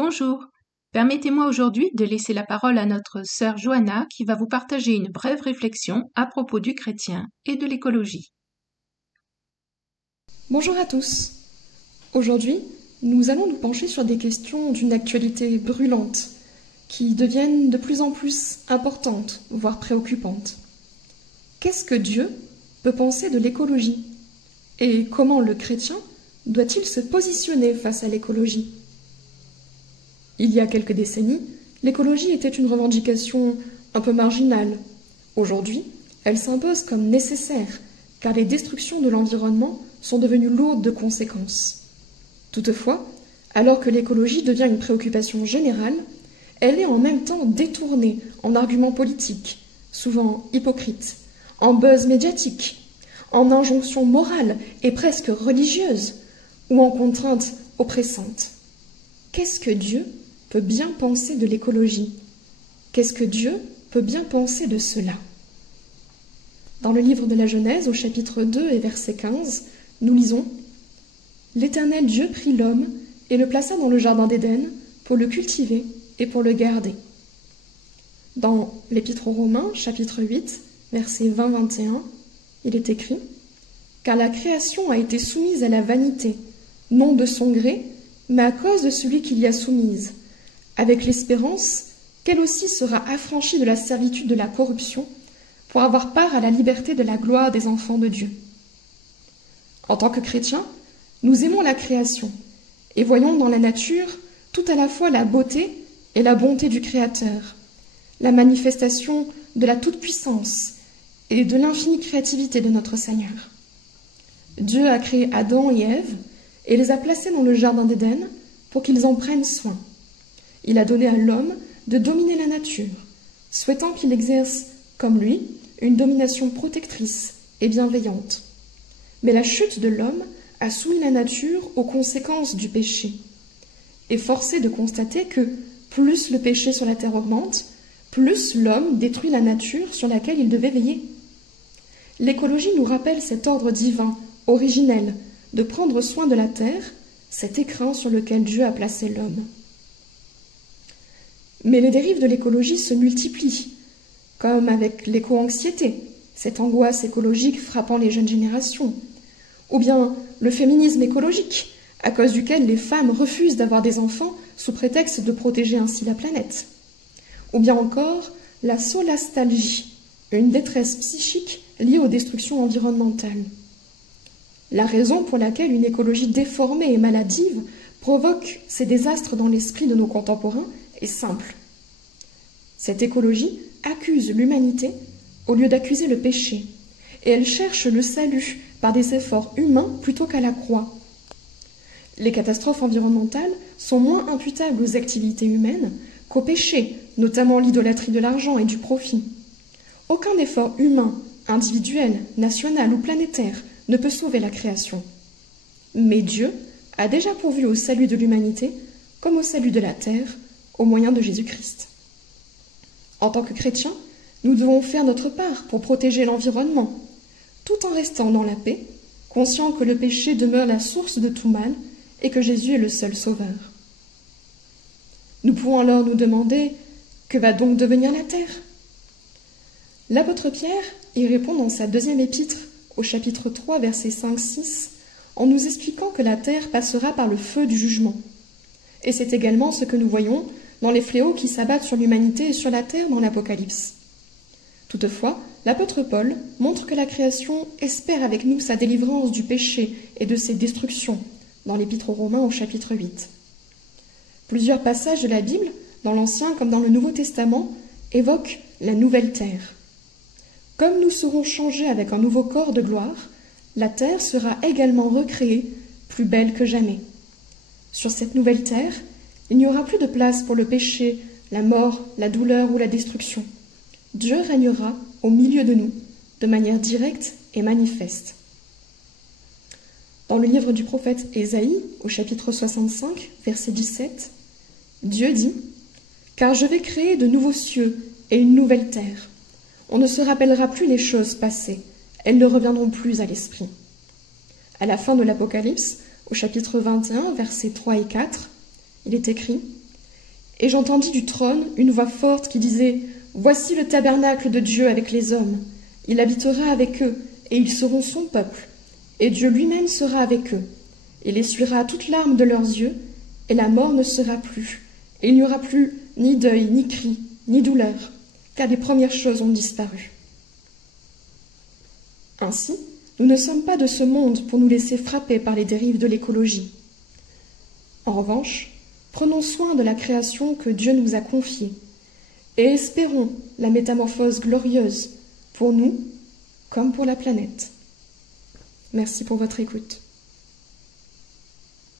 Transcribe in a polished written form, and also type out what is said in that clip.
Bonjour. Permettez-moi aujourd'hui de laisser la parole à notre sœur Johanna qui va vous partager une brève réflexion à propos du chrétien et de l'écologie. Bonjour à tous. Aujourd'hui, nous allons nous pencher sur des questions d'une actualité brûlante qui deviennent de plus en plus importantes, voire préoccupantes. Qu'est-ce que Dieu peut penser de l'écologie? Et comment le chrétien doit-il se positionner face à l'écologie? Il y a quelques décennies, l'écologie était une revendication un peu marginale. Aujourd'hui, elle s'impose comme nécessaire, car les destructions de l'environnement sont devenues lourdes de conséquences. Toutefois, alors que l'écologie devient une préoccupation générale, elle est en même temps détournée en arguments politiques, souvent hypocrites, en buzz médiatique, en injonctions morales et presque religieuses, ou en contraintes oppressantes. Qu'est-ce que Dieu peut bien penser de l'écologie? Qu'est-ce que Dieu peut bien penser de cela? Dans le livre de la Genèse, au chapitre 2 et verset 15, nous lisons « L'Éternel Dieu prit l'homme et le plaça dans le jardin d'Éden pour le cultiver et pour le garder. » Dans l'Épître aux Romains, chapitre 8, versets 20-21, il est écrit « Car la création a été soumise à la vanité, non de son gré, mais à cause de celui qui l'y a soumise, avec l'espérance qu'elle aussi sera affranchie de la servitude de la corruption, pour avoir part à la liberté de la gloire des enfants de Dieu. » En tant que chrétiens, nous aimons la création et voyons dans la nature tout à la fois la beauté et la bonté du Créateur, la manifestation de la toute-puissance et de l'infinie créativité de notre Seigneur. Dieu a créé Adam et Ève et les a placés dans le jardin d'Éden pour qu'ils en prennent soin. Il a donné à l'homme de dominer la nature, souhaitant qu'il exerce, comme lui, une domination protectrice et bienveillante. Mais la chute de l'homme a soumis la nature aux conséquences du péché. Et force est de constater que plus le péché sur la terre augmente, plus l'homme détruit la nature sur laquelle il devait veiller. L'écologie nous rappelle cet ordre divin, originel, de prendre soin de la terre, cet écrin sur lequel Dieu a placé l'homme. Mais les dérives de l'écologie se multiplient, comme avec l'éco-anxiété, cette angoisse écologique frappant les jeunes générations, ou bien le féminisme écologique, à cause duquel les femmes refusent d'avoir des enfants sous prétexte de protéger ainsi la planète, ou bien encore la solastalgie, une détresse psychique liée aux destructions environnementales. La raison pour laquelle une écologie déformée et maladive provoque ces désastres dans l'esprit de nos contemporains est simple. Cette écologie accuse l'humanité au lieu d'accuser le péché, et elle cherche le salut par des efforts humains plutôt qu'à la croix. Les catastrophes environnementales sont moins imputables aux activités humaines qu'au péché, notamment l'idolâtrie de l'argent et du profit. Aucun effort humain, individuel, national ou planétaire ne peut sauver la création. Mais Dieu a déjà pourvu au salut de l'humanité comme au salut de la terre au moyen de Jésus-Christ. En tant que chrétiens, nous devons faire notre part pour protéger l'environnement, tout en restant dans la paix, conscients que le péché demeure la source de tout mal et que Jésus est le seul sauveur. Nous pouvons alors nous demander « Que va donc devenir la terre ?» L'apôtre Pierre y répond dans sa deuxième épître, au chapitre 3, versets 5-6, en nous expliquant que la terre passera par le feu du jugement. Et c'est également ce que nous voyons dans les fléaux qui s'abattent sur l'humanité et sur la terre dans l'Apocalypse. Toutefois, l'apôtre Paul montre que la création espère avec nous sa délivrance du péché et de ses destructions, dans l'Épître aux Romains au chapitre 8. Plusieurs passages de la Bible, dans l'Ancien comme dans le Nouveau Testament, évoquent la nouvelle terre. Comme nous serons changés avec un nouveau corps de gloire, la terre sera également recréée, plus belle que jamais. Sur cette nouvelle terre, il n'y aura plus de place pour le péché, la mort, la douleur ou la destruction. Dieu régnera au milieu de nous, de manière directe et manifeste. Dans le livre du prophète Ésaïe, au chapitre 65, verset 17, Dieu dit « Car je vais créer de nouveaux cieux et une nouvelle terre. On ne se rappellera plus les choses passées, elles ne reviendront plus à l'esprit. » À la fin de l'Apocalypse, au chapitre 21, versets 3 et 4, il est écrit Et j'entendis du trône une voix forte qui disait « Voici le tabernacle de Dieu avec les hommes. Il habitera avec eux, et ils seront son peuple. Et Dieu lui-même sera avec eux. Il essuiera toute larme de leurs yeux, et la mort ne sera plus. Et il n'y aura plus ni deuil, ni cri, ni douleur, car les premières choses ont disparu. » Ainsi, nous ne sommes pas de ce monde pour nous laisser frapper par les dérives de l'écologie. En revanche, prenons soin de la création que Dieu nous a confiée et espérons la métamorphose glorieuse pour nous comme pour la planète. Merci pour votre écoute.